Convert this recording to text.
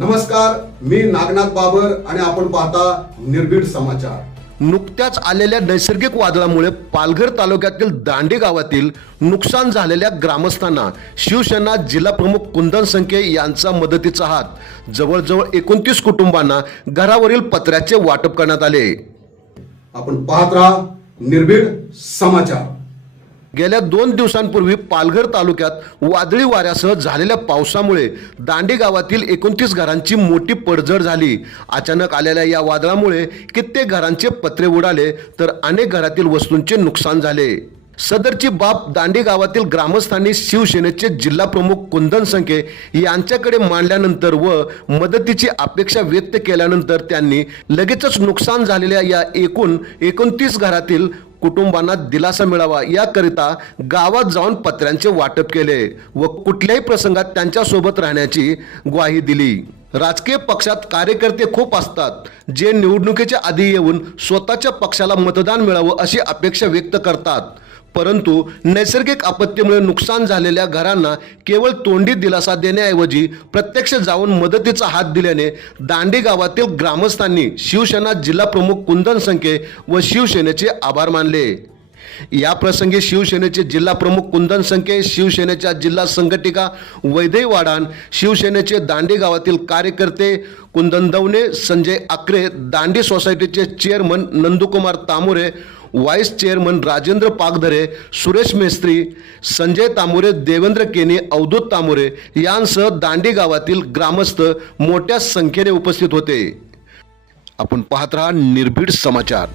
नमस्कार मी नागनाथ बाबर आणि आपण पाहता निर्भीड समाचार. नुकत्याच आलेल्या नैसर्गिक वादळामुळे पालघर तालुक्यातील दांडे गावातील नुकसान झालेल्या ग्रामस्थांना शिवसेना जिल्हा प्रमुख कुंदन संखे यांचा मदतीचा हात. जवळजवळ एकोणतीस कुटुंबांना घरावरील पत्र्याचे वाटप करण्यात आले. आपण पाहत राहा निर्भीड समाचार. गेल्या दोन दिवसांपूर्वी पालघर तालुक्यात वादळी वाऱ्यासह झालेल्या पावसामुळे दांडे गावातील एकोणतीस घरांची मोठी पडझड झाली. अचानक आलेल्या या वादळामुळे कित्येक घरांचे पत्रे उडाले तर अनेक घरातील वस्तूंचे नुकसान झाले. सदरची बाब दांडे गावातील ग्रामस्थांनी शिवसेनेचे जिल्हा प्रमुख कुंदन संखे यांच्याकडे मांडल्यानंतर व मदतीची अपेक्षा व्यक्त केल्यानंतर त्यांनी लगेचच नुकसान झालेल्या या एकूण एकोणतीस घरातील कुटुंबांना दिलासा मिळावा. याकरिता गावात जाऊन पत्र्यांचे वाटप केले व कुठल्याही प्रसंगात त्यांच्यासोबत राहण्याची ग्वाही दिली. राजकीय पक्षात कार्यकर्ते खूप असतात. जे निवडणुकीच्या आधी येऊन स्वतःच्या पक्षाला मतदान मिळावं अशी अपेक्षा व्यक्त करतात. परंतु नैसर्गिक आपत्तीमुळे नुकसान झालेल्या घरांना केवळ तोंडी दिलासा देण्याऐवजी प्रत्यक्ष जाऊन मदतीचा हात दिल्याने दांडी गावातील ग्रामस्थांनी शिवसेना जिल्हाप्रमुख कुंदन संके व शिवसेनेचे आभार मानले. या प्रसंगी शिवसेनेचे जिल्हा प्रमुख कुंदन संके शिवसेनेच्या जिल्हा संघटिका वैदय वाडान शिवसेनेचे दांडी गावातील कार्यकर्ते कुंदन दवणे संजय आकरे दांडी सोसायटीचे chairman Nandkumar Tamore vice chairman Rajendra Pagdhare Suresh Mestri Sanjay Tamore Devendra Keni Avdhut Tamore यांसह दांडी गावातील ग्रामस्थ मोठ्या संख्येने उपस्थित होते. आपण पाहत राहा निर्भीड समाचार.